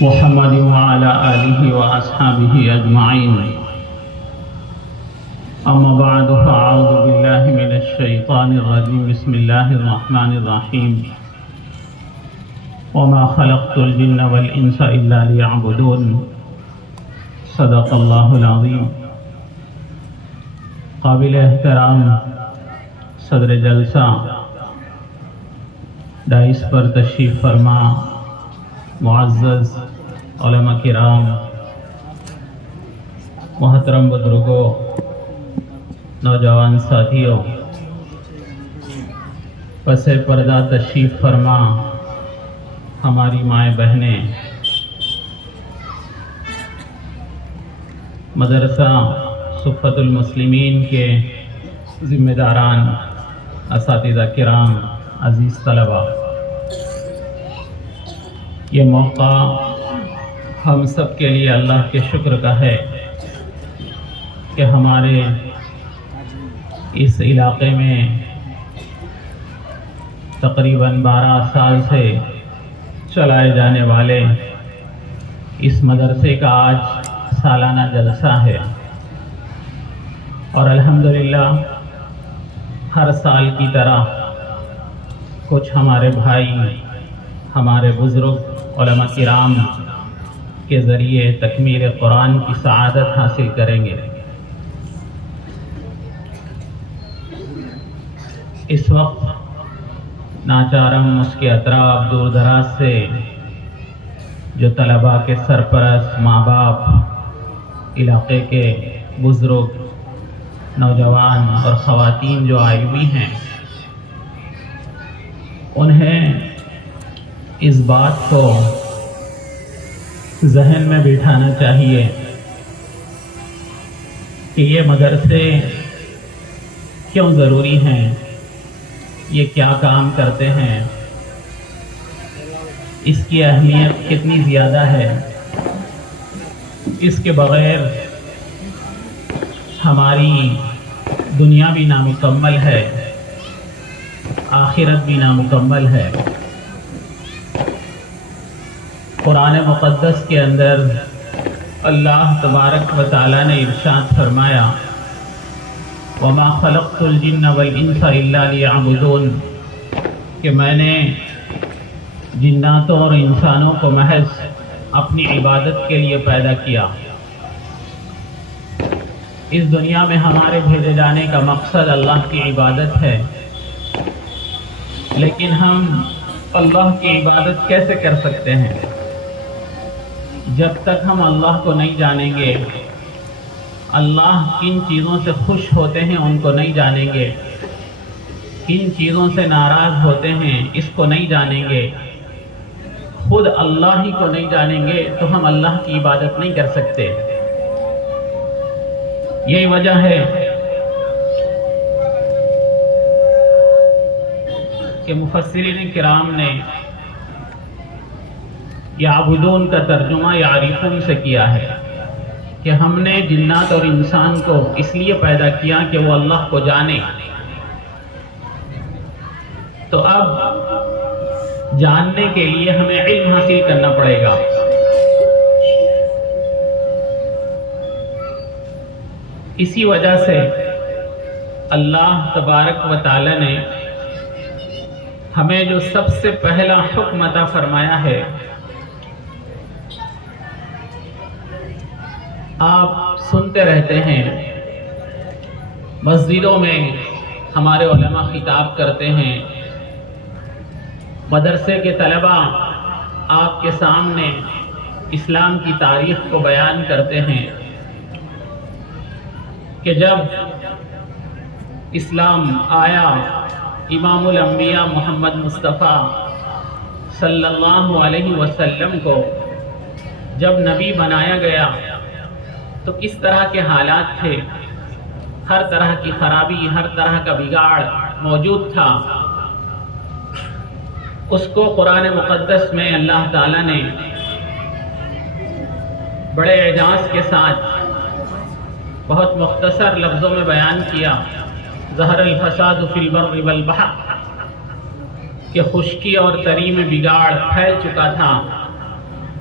محمد وعلى آله وأصحابه أجمعين. أما بعد فأعوذ بالله من الشيطان الرجيم. بسم الله الرحمن الرحيم. وما خلقت الجن والإنس إلا ليعبدون. صدق الله العظيم. قابل احترام صدر جلسہ ڈائس پر تشریف فرما معزز علماء کرام، محترم بزرگوں، نوجوان ساتھیوں، پس پردہ تشریف فرما ہماری مائیں بہنیں، مدرسہ صفت المسلمین کے ذمہ داران، اساتذہ کرام، عزیز طلباء، یہ موقع ہم سب کے لیے اللہ کے شکر کا ہے کہ ہمارے اس علاقے میں تقریباً 12 سال سے چلائے جانے والے اس مدرسے کا آج سالانہ جلسہ ہے، اور الحمدللہ ہر سال کی طرح کچھ ہمارے بھائی، ہمارے بزرگ علماء کرام کے ذریعے تکمیل قرآن کی سعادت حاصل کریں گے۔ اس وقت ناچارم، اس کے اطراف دور دراز سے جو طلباء کے سرپرست، ماں باپ، علاقے کے بزرگ، نوجوان اور خواتین جو آئی ہوئی ہیں، انہیں اس بات کو ذہن میں بٹھانا چاہیے کہ یہ مدرسے کیوں ضروری ہیں، یہ کیا کام کرتے ہیں، اس کی اہمیت کتنی زیادہ ہے، اس کے بغیر ہماری دنیا بھی نامکمل ہے، آخرت بھی نامکمل ہے۔ قرآن مقدس کے اندر اللہ تبارک و تعالیٰ نے ارشاد فرمایا، وَمَا خَلَقْتُ الْجِنَّ وَالْإِنسَ إِلَّا لِيَعْبُدُونَ، کہ میں نے جناتوں اور انسانوں کو محض اپنی عبادت کے لیے پیدا کیا۔ اس دنیا میں ہمارے بھیجے جانے کا مقصد اللہ کی عبادت ہے، لیکن ہم اللہ کی عبادت کیسے کر سکتے ہیں جب تک ہم اللہ کو نہیں جانیں گے؟ اللہ کن چیزوں سے خوش ہوتے ہیں ان کو نہیں جانیں گے، کن چیزوں سے ناراض ہوتے ہیں اس کو نہیں جانیں گے، خود اللہ ہی کو نہیں جانیں گے تو ہم اللہ کی عبادت نہیں کر سکتے۔ یہی وجہ ہے کہ مفسرین کرام نے یعبدون کا ترجمہ یعرفون سے کیا ہے کہ ہم نے جنات اور انسان کو اس لیے پیدا کیا کہ وہ اللہ کو جانے۔ تو اب جاننے کے لیے ہمیں علم حاصل کرنا پڑے گا۔ اسی وجہ سے اللہ تبارک و تعالی نے ہمیں جو سب سے پہلا حکم عطا فرمایا ہے، آپ سنتے رہتے ہیں مسجدوں میں ہمارے علماء خطاب کرتے ہیں، مدرسے کے طلباء آپ کے سامنے اسلام کی تاریخ کو بیان کرتے ہیں کہ جب اسلام آیا، امام الانبیاء محمد مصطفیٰ صلی اللہ علیہ وسلم کو جب نبی بنایا گیا تو کس طرح کے حالات تھے، ہر طرح کی خرابی، ہر طرح کا بگاڑ موجود تھا۔ اس کو قرآن مقدس میں اللہ تعالیٰ نے بڑے اعجاز کے ساتھ بہت مختصر لفظوں میں بیان کیا۔ ظہر الفساد فی البر والبحر، کہ خشکی اور تری میں بگاڑ پھیل چکا تھا،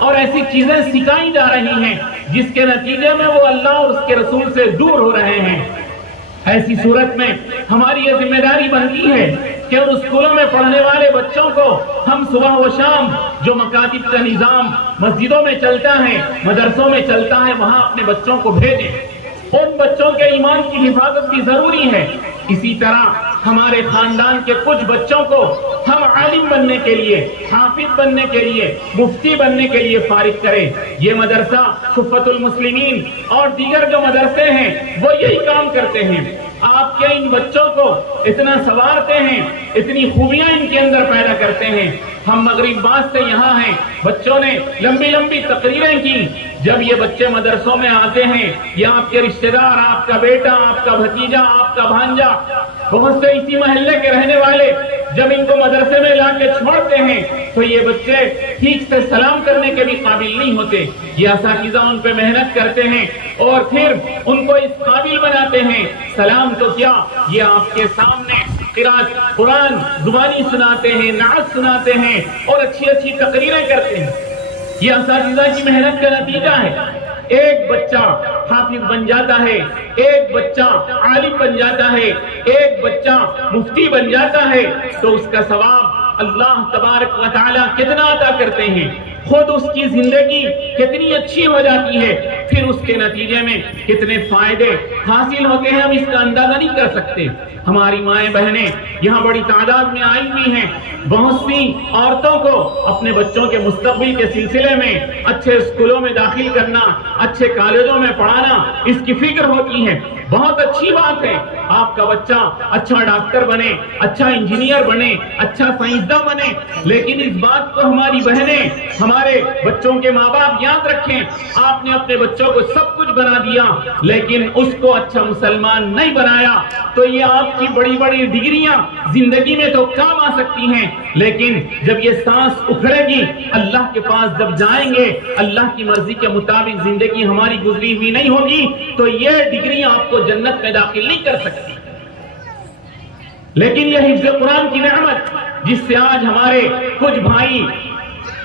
اور ایسی چیزیں سکھائی جا رہی ہیں جس کے نتیجے میں وہ اللہ اور اس کے رسول سے دور ہو رہے ہیں۔ ایسی صورت میں ہماری یہ ذمہ داری بنتی ہے کہ ان اسکولوں میں پڑھنے والے بچوں کو ہم صبح و شام جو مکاتب کا نظام مسجدوں میں چلتا ہے، مدرسوں میں چلتا ہے، وہاں اپنے بچوں کو بھیجیں۔ ان بچوں کے ایمان کی حفاظت بھی ضروری ہے۔ اسی طرح ہمارے خاندان کے کچھ بچوں کو ہم عالم بننے کے لیے، حافظ بننے کے لیے، مفتی بننے کے لیے فارغ کریں۔ یہ مدرسہ صفت المسلمین اور دیگر جو مدرسے ہیں وہ یہی کام کرتے ہیں۔ آپ کے ان بچوں کو اتنا سنوارتے ہیں، اتنی خوبیاں ان کے اندر پیدا کرتے ہیں۔ ہم مغرب بعد سے یہاں ہیں، بچوں نے لمبی لمبی تقریریں کی۔ جب یہ بچے مدرسوں میں آتے ہیں، یہ آپ کے رشتہ دار، آپ کا بیٹا، آپ کا بھتیجا، آپ کا بھانجا، بہت سے اسی محلے کے رہنے والے جب ان کو مدرسے میں لا کے چھوڑتے ہیں تو یہ بچے ٹھیک سے سلام کرنے کے بھی قابل نہیں ہوتے۔ یہ اساتذہ ان پہ محنت کرتے ہیں اور پھر ان کو اس قابل بناتے ہیں۔ سلام تو کیا، یہ آپ کے سامنے قرات قرآن زبانی سناتے ہیں، نعت سناتے ہیں اور اچھی اچھی تقریریں کرتے ہیں۔ یہ اساتذہ کی محنت کا نتیجہ ہے۔ ایک بچہ حافظ بن جاتا ہے، ایک بچہ عالم بن جاتا ہے، ایک بچہ مفتی بن جاتا ہے تو اس کا ثواب اللہ تبارک و تعالیٰ کتنا عطا کرتے ہیں۔ خود اس کی زندگی کتنی اچھی ہو جاتی ہے، پھر اس کے نتیجے میں کتنے فائدے حاصل ہوتے ہیں ہم اس کا اندازہ نہیں کر سکتے۔ ہماری مائیں بہنیں یہاں بڑی تعداد میں آئی ہوئی ہیں۔ بہت سی عورتوں کو اپنے بچوں کے مستقبل کے سلسلے میں اچھے اسکولوں میں داخل کرنا، اچھے کالجوں میں پڑھانا، اس کی فکر ہوتی ہے۔ بہت اچھی بات ہے، آپ کا بچہ اچھا ڈاکٹر بنے، اچھا انجینئر بنے، اچھا سائنسداں بنے، لیکن اس بات کو ہماری بہنیں، ہمارے بچوں کے ماں باپ یاد رکھیں، آپ نے اپنے بچوں کو سب کچھ بنا دیا لیکن اس کو اچھا مسلمان نہیں بنایا تو یہ آپ کی بڑی بڑی ڈگریاں زندگی میں تو کام آ سکتی ہیں، لیکن جب یہ سانس اکھڑے گی، اللہ کے پاس جب جائیں گے، اللہ کی مرضی کے مطابق زندگی ہماری گزری ہوئی نہیں ہوگی تو یہ ڈگریاں آپ کو جنت میں داخل نہیں کر سکتی۔ لیکن یہ حفظ قرآن کی نعمت جس سے آج ہمارے کچھ بھائی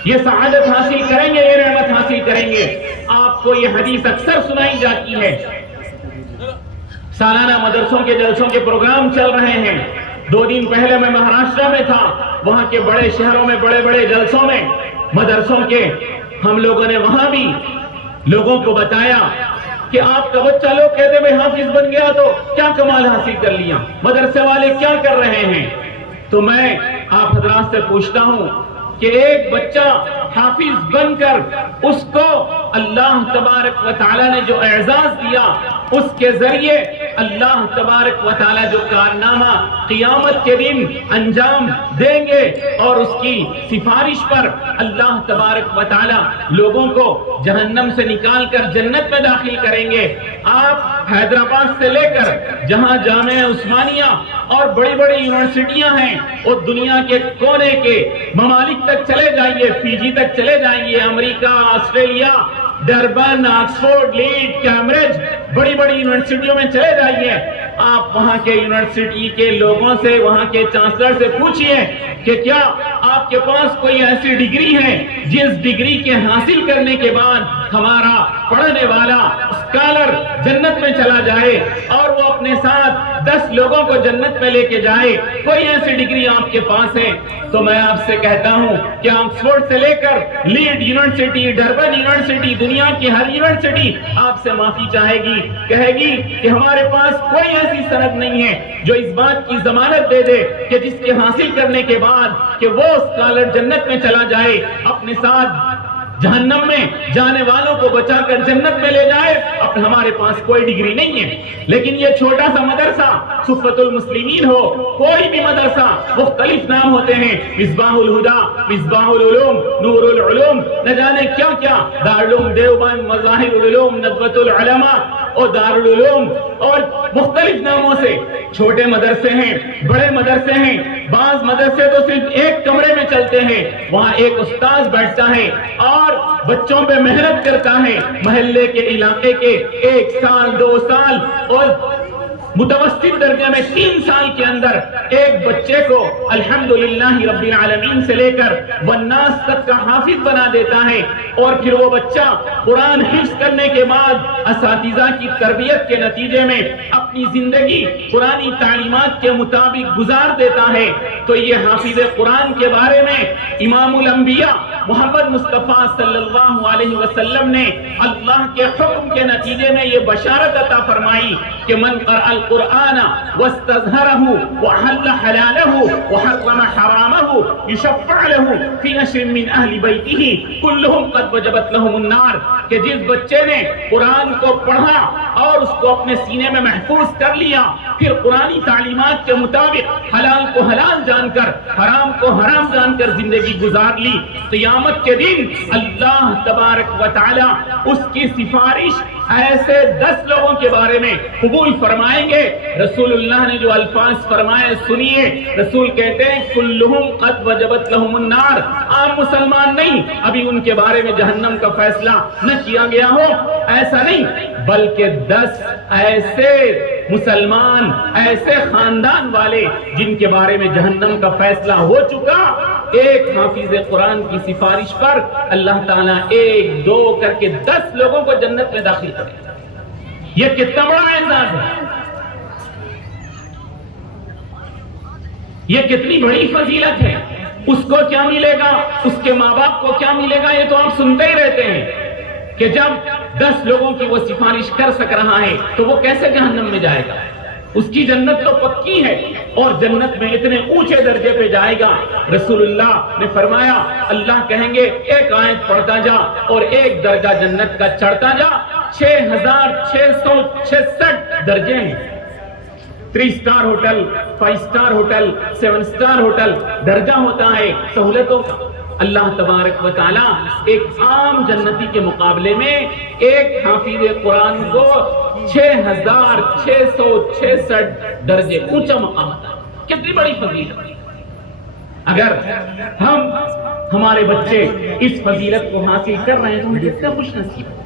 یہ سعادت حاصل کریں گے، یہ نعمت حاصل کریں گے۔ آپ کو یہ حدیث اکثر سنائی جاتی ہے۔ سالانہ مدرسوں کے جلسوں کے پروگرام چل رہے ہیں۔ 2 دن پہلے میں مہاراشٹر میں تھا، وہاں کے بڑے شہروں میں بڑے بڑے جلسوں میں مدرسوں کے ہم لوگوں نے وہاں بھی لوگوں کو بتایا کہ آپ کا بچہ، لوگ کہتے ہیں حافظ بن گیا تو کیا کمال حاصل کر لیا، مدرسے والے کیا کر رہے ہیں؟ تو میں آپ حضرات سے پوچھتا ہوں کہ ایک بچہ حافظ بن کر اس کو اللہ تبارک و تعالیٰ نے جو اعزاز دیا، اس کے ذریعے اللہ تبارک و تعالیٰ جو کارنامہ قیامت کے دن انجام دیں گے اور اس کی سفارش پر اللہ تبارک و تعالیٰ لوگوں کو جہنم سے نکال کر جنت میں داخل کریں گے۔ آپ حیدرآباد سے لے کر جہاں جامعہ عثمانیہ اور بڑی بڑی یونیورسٹیاں ہیں اور دنیا کے کونے کے ممالک تک چلے جائیے، فیجی تک چلے جائیے، America, Australia, Durban, Oxford, Leeds, Cambridge, بڑی بڑی یونیورسٹیوں میں چلے جائیے۔ آپ وہاں کے یونیورسٹی کے لوگوں سے، وہاں کے چانسلر سے پوچھئے کہ کیا آپ کے پاس کوئی ایسی ڈگری ہے جس ڈگری کے حاصل کرنے کے بعد ہمارا پڑھنے والا اسکالر جنت میں چلا جائے اور وہ اپنے ساتھ 10 لوگوں کو جنت میں لے کے جائے؟ کوئی ایسی ڈگری آپ کے پاس ہے؟ تو میں آپ سے کہتا ہوں کہ آکسفورڈ سے لے کر لیڈ یونیورسٹی، ڈربن یونیورسٹی، دنیا کی ہر یونیورسٹی آپ سے معافی چاہے گی، کہے گی کہ ہمارے پاس کوئی ایسی سند نہیں ہے جو اس بات کی ضمانت دے دے کہ جس کے حاصل کرنے کے بعد کہ وہ اسکالر جنت میں چلا جائے، اپنے ساتھ جہنم میں جانے والوں کو بچا کر جنت میں لے جائے۔ اب ہمارے پاس کوئی ڈگری نہیں ہے، لیکن یہ چھوٹا سا مدرسہ صفت المسلمین ہو، کوئی بھی مدرسہ، مختلف نام ہوتے ہیں، مصباح الہدا، مصباح العلوم، نور العلوم، نہ جانے کیا کیا، دارالعلوم دیوبند، مظاہر العلوم، ندوۃ العلماء اور دارالعلوم اور مختلف ناموں سے چھوٹے مدرسے ہیں، بڑے مدرسے ہیں۔ بعض مدرسے تو صرف ایک کمرے میں چلتے ہیں، وہاں ایک استاذ بیٹھتا ہے اور بچوں پہ محنت کرتا ہے، محلے کے علاقے کے 1 سال 2 سال اور متوسط درجے میں 3 سال کے اندر ایک بچے کو الحمدللہ رب العالمین سے لے کر والناس تک کا حافظ بنا دیتا ہے، اور پھر وہ بچہ قرآن حفظ کرنے کے بعد اساتذہ کی تربیت کے نتیجے میں اپنی زندگی قرآنی تعلیمات کے مطابق گزار دیتا ہے، تو یہ حافظ قرآن کے بارے میں امام الانبیاء محمد مصطفیٰ صلی اللہ علیہ وسلم نے اللہ کے حکم کے نتیجے میں یہ بشارت عطا فرمائی کہ من قرأ القرآن واستظهره وحل حلاله وحرم حرامه يشفع له في نشر من اہل بیتہ كلهم قد وجبت لهم النار، کہ جس بچے نے قرآن کو پڑھا اور اس کو اپنے سینے میں محفوظ کر لیا، پھر قرآنی تعلیمات کے مطابق حلال کو حلال جان کر حرام کو حرام جان کر زندگی گزار لی، قیامت کے دن اللہ تبارک و تعالی اس کی سفارش ایسے 10 لوگوں کے بارے میں قبول فرمائیں گے۔ رسول اللہ نے جو الفاظ فرمائے سنیے، رسول کہتے ہیں کلہم قد وجبت لہم النار، عام مسلمان نہیں، ابھی ان کے بارے میں جہنم کا فیصلہ نہ کیا گیا ہو، ایسا نہیں، بلکہ 10 ایسے مسلمان، ایسے خاندان والے جن کے بارے میں جہنم کا فیصلہ ہو چکا، ایک حافظ قرآن کی سفارش پر اللہ تعالیٰ 1 2 کر کے 10 لوگوں کو جنت میں داخل کرے۔ یہ کتنا بڑا اعزاز ہے، یہ کتنی بڑی فضیلت ہے۔ اس کو کیا ملے گا، اس کے ماں باپ کو کیا ملے گا، یہ تو آپ سنتے ہی رہتے ہیں کہ جب 10 لوگوں کی وہ سفارش کر سک رہا ہے تو وہ کیسے جہنم میں جائے گا، اس کی جنت تو پکی ہے، اور جنت میں اتنے اونچے درجے پہ جائے گا۔ رسول اللہ نے فرمایا اللہ کہیں گے ایک آیت پڑھتا جا اور ایک درجہ جنت کا چڑھتا جا، 6666 درجے ہیں۔ 3 star hotel, 5 star hotel, 7 star hotel درجہ ہوتا ہے سہولتوں کا۔ اللہ تبارک و تعالیٰ ایک عام جنتی کے مقابلے میں ایک حافظ قرآن کو 6666 درجے اونچا مقام ہے۔ کتنی بڑی فضیلت! اگر ہم ہمارے بچے اس فضیلت کو حاصل کر رہے ہیں تو ہم کتنے خوش نصیب ہیں،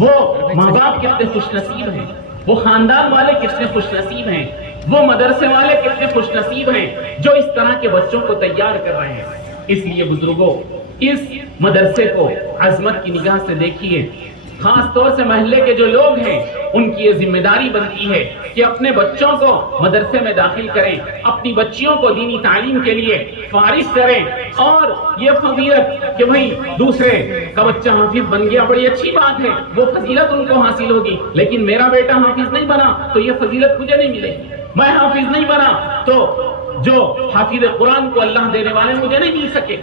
وہ ماں باپ کتنے خوش نصیب ہیں، وہ خاندان والے کتنے خوش نصیب ہیں، وہ مدرسے والے کتنے خوش نصیب ہیں جو اس طرح کے بچوں کو تیار کر رہے ہیں۔ اس لیے بزرگوں، اس مدرسے کو عظمت کی نگاہ سے دیکھیے، خاص طور سے محلے کے جو لوگ ہیں ان کی یہ ذمہ داری بنتی ہے کہ اپنے بچوں کو مدرسے میں داخل کریں، اپنی بچیوں کو دینی تعلیم کے لیے فارغ کریں، اور یہ فضیلت کہ بھئی دوسرے کا بچہ حافظ بن گیا بڑی اچھی بات ہے، وہ فضیلت ان کو حاصل ہوگی، لیکن میرا بیٹا حافظ نہیں بنا تو یہ فضیلت مجھے نہیں ملے گی، میں حافظ نہیں بنا تو جو حافظ قرآن کو اللہ دینے والے مجھے نہیں مل سکے۔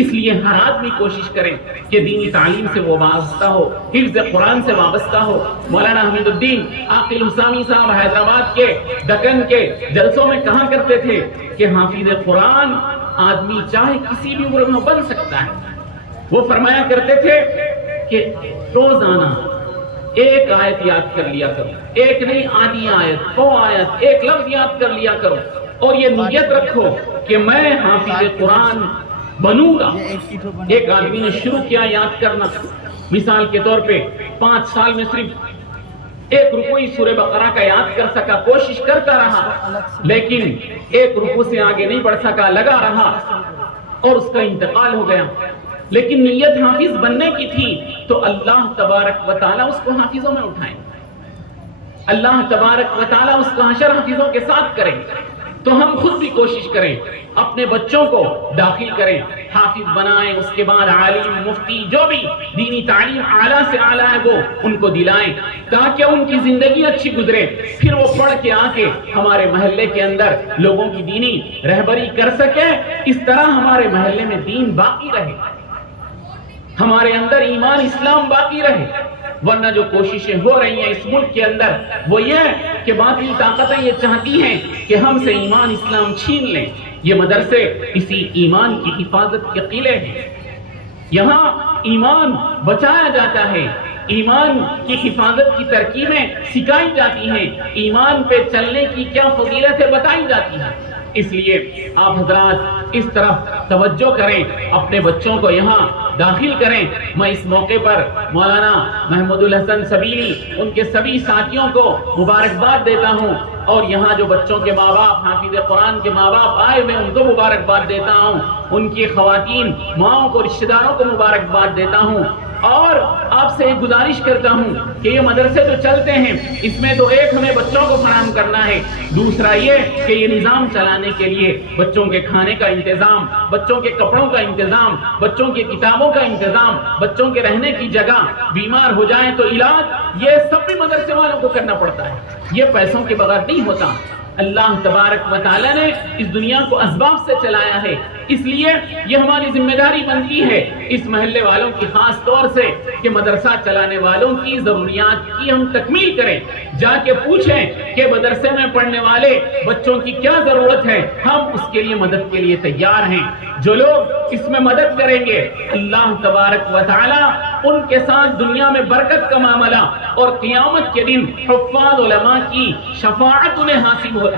اس لیے ہر آدمی کوشش کرے کہ دینی تعلیم سے وہ وابستہ ہو، حفظ قرآن سے وابستہ ہو۔ مولانا حمید الدین عاقل حسامی صاحب حیدرآباد کے دکن کے جلسوں میں کہا کرتے تھے کہ حافظ قرآن آدمی چاہے کسی بھی عمر میں بن سکتا ہے۔ وہ فرمایا کرتے تھے کہ روزانہ ایک آیت یاد کر لیا کرو، ایک نہیں آدھی آیت، 100 آیت، ایک لفظ یاد کر لیا کرو، اور یہ نیت رکھو کہ میں حافظ قرآن بنوں گا۔ ایک آدمی نے شروع کیا یاد کرنا، مثال کے طور پہ 5 سال میں صرف 1 رکوع سورہ بقرہ کا یاد کر سکا، کوشش کرتا رہا، لیکن 1 رکوع سے آگے نہیں بڑھ سکا، لگا رہا اور اس کا انتقال ہو گیا۔ لیکن نیت حافظ بننے کی تھی تو اللہ تبارک و تعالیٰ اس کو حافظوں میں اٹھائیں، اللہ تبارک و تعالیٰ اس کا حشر حافظوں کے ساتھ کریں۔ تو ہم خود بھی کوشش کریں، اپنے بچوں کو داخل کریں، حافظ بنائیں، اس کے بعد عالم مفتی جو بھی دینی تعلیم اعلیٰ سے اعلیٰ ہے وہ ان کو دلائیں تاکہ ان کی زندگی اچھی گزرے، پھر وہ پڑھ کے آ کے ہمارے محلے کے اندر لوگوں کی دینی رہبری کر سکیں۔ اس طرح ہمارے محلے میں دین باقی رہے، ہمارے اندر ایمان اسلام باقی رہے۔ ورنہ جو کوششیں ہو رہی ہیں اس ملک کے اندر وہ یہ کہ باطل طاقتیں یہ چاہتی ہیں کہ ہم سے ایمان اسلام چھین لیں۔ یہ مدرسے اسی ایمان کی حفاظت کے قلعے ہیں، یہاں ایمان بچایا جاتا ہے، ایمان کی حفاظت کی ترکیبیں سکھائی جاتی ہیں، ایمان پہ چلنے کی کیا فضیلتیں بتائی جاتی ہیں۔ اس لیے آپ حضرات اس طرف توجہ کریں، اپنے بچوں کو یہاں داخل کریں۔ میں اس موقع پر مولانا محمود الحسن سبیلی ان کے سبھی ساتھیوں کو مبارکباد دیتا ہوں، اور یہاں جو بچوں کے ماں باپ حافظ قرآن کے ماں باپ آئے میں ان کو مبارکباد دیتا ہوں، ان کی خواتین ماؤں کو رشتہ داروں کو مبارکباد دیتا ہوں، اور آپ سے ایک گزارش کرتا ہوں کہ یہ مدرسے جو چلتے ہیں اس میں تو ایک ہمیں بچوں کو فراہم کرنا ہے، دوسرا یہ کہ یہ نظام چلانے کے لیے بچوں کے کھانے کا انتظام، بچوں کے کپڑوں کا انتظام، بچوں کی کتابوں کا انتظام، بچوں کے رہنے کی جگہ، بیمار ہو جائیں تو علاج، یہ سب بھی مدرسے والوں کو کرنا پڑتا ہے، یہ پیسوں کے بغیر نہیں ہوتا۔ اللہ تبارک و تعالیٰ نے اس دنیا کو اسباب سے چلایا ہے، اس لیے یہ ہماری ذمہ داری بنتی ہے اس محلے والوں کی خاص طور سے کہ مدرسہ چلانے والوں کی ضروریات کی ہم تکمیل کریں، جا کے پوچھیں کہ مدرسے میں پڑھنے والے بچوں کی کیا ضرورت ہے، ہم اس کے لیے مدد کے لیے تیار ہیں۔ جو لوگ اس میں مدد کریں گے اللہ تبارک و تعالیٰ ان کے ساتھ دنیا میں برکت کا معاملہ اور قیامت کے دن حفاظ علماء کی شفاعت انہیں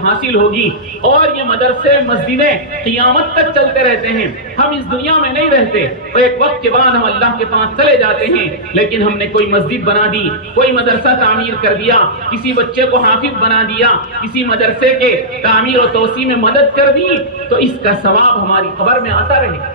حاصل ہوگی، اور یہ مدرسے مسجدیں قیامت تک چلتے رہتے ہیں۔ ہم اس دنیا میں نہیں رہتے، اور ایک وقت کے بعد ہم اللہ کے پاس چلے جاتے ہیں، لیکن ہم نے کوئی مسجد بنا دی، کوئی مدرسہ تعمیر کر دیا، کسی بچے کو حافظ بنا دیا، کسی مدرسے کے تعمیر و توسیع میں مدد کر دی، تو اس کا ثواب ہماری قبر میں آتا رہے۔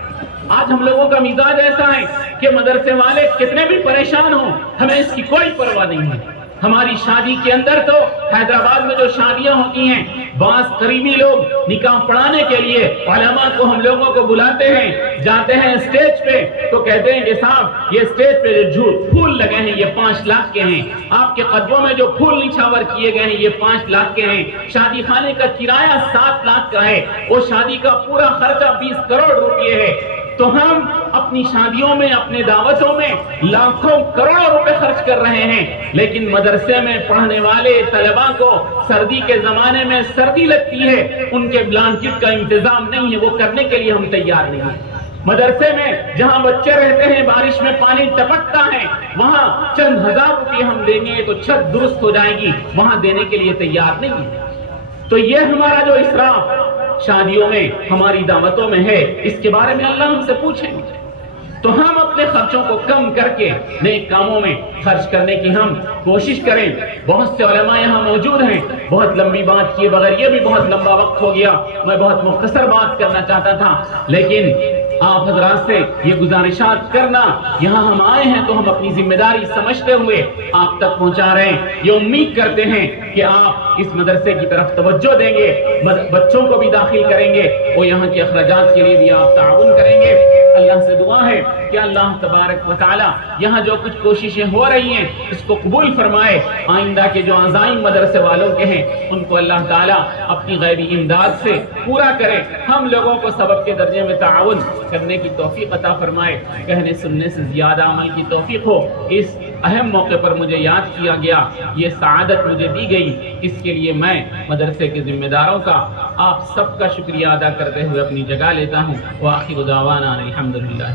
آج ہم لوگوں کا مزاج ایسا ہے کہ مدرسے والے کتنے بھی پریشان ہوں ہمیں اس کی کوئی پرواہ نہیں ہے۔ ہماری شادی کے اندر تو حیدرآباد میں جو شادیاں ہوتی ہیں، بعض قریبی لوگ نکاح پڑھانے کے لیے علماء کو ہم لوگوں کو بلاتے ہیں، جاتے ہیں اسٹیج پہ تو کہتے ہیں کہ صاحب یہ اسٹیج پہ جو پھول لگے ہیں یہ 5 لاکھ کے ہیں، آپ کے قدموں میں جو پھول نچھاور کیے گئے ہیں یہ 5 لاکھ کے ہیں، شادی خانے کا کرایہ 7 لاکھ کا ہے، وہ شادی کا پورا خرچہ 20 کروڑ روپے ہے۔ تو ہم اپنی شادیوں میں، اپنے دعوتوں میں لاکھوں کروڑوں روپے خرچ کر رہے ہیں، لیکن مدرسے میں پڑھنے والے طلباء کو سردی کے زمانے میں سردی لگتی ہے، ان کے بلانکٹ کا انتظام نہیں ہے، وہ کرنے کے لیے ہم تیار نہیں ہیں۔ مدرسے میں جہاں بچے رہتے ہیں بارش میں پانی ٹپکتا ہے، وہاں چند ہزار روپے ہم دیں گے تو چھت درست ہو جائے گی، وہاں دینے کے لیے تیار نہیں ہے۔ تو یہ ہمارا جو اسراف شادیوں میں، ہماری دعوتوں میں ہے، اس کے بارے میں اللہ ہم سے پوچھیں گے۔ تو ہم اپنے خرچوں کو کم کر کے نیک کاموں میں خرچ کرنے کی ہم کوشش کریں۔ بہت سے علماء یہاں موجود ہیں، بہت لمبی بات کیے بغیر، یہ بھی بہت لمبا وقت ہو گیا، میں بہت مختصر بات کرنا چاہتا تھا، لیکن آپ حضرات سے یہ گزارشات کرنا، یہاں ہم آئے ہیں تو ہم اپنی ذمہ داری سمجھتے ہوئے آپ تک پہنچا رہے ہیں۔ یہ امید کرتے ہیں کہ آپ اس مدرسے کی طرف توجہ دیں گے، بچوں کو بھی داخل کریں گے، اور یہاں کے اخراجات کے لیے بھی آپ تعاون کریں گے۔ اللہ سے دعا ہے کہ اللہ تبارک و تعالی یہاں جو کچھ کوششیں ہو رہی ہیں اس کو قبول فرمائے، آئندہ کے جو عزائم مدرسے والوں کے ہیں ان کو اللہ تعالی اپنی غیبی امداد سے پورا کرے، ہم لوگوں کو سبب کے درجے میں تعاون کرنے کی توفیق عطا فرمائے، کہنے سننے سے زیادہ عمل کی توفیق ہو۔ اس اہم موقع پر مجھے یاد کیا گیا، یہ سعادت مجھے دی گئی، اس کے لیے میں مدرسے کے ذمہ داروں کا، آپ سب کا شکریہ ادا کرتے ہوئے اپنی جگہ لیتا ہوں۔ وآخر دعوانا الحمدللہ۔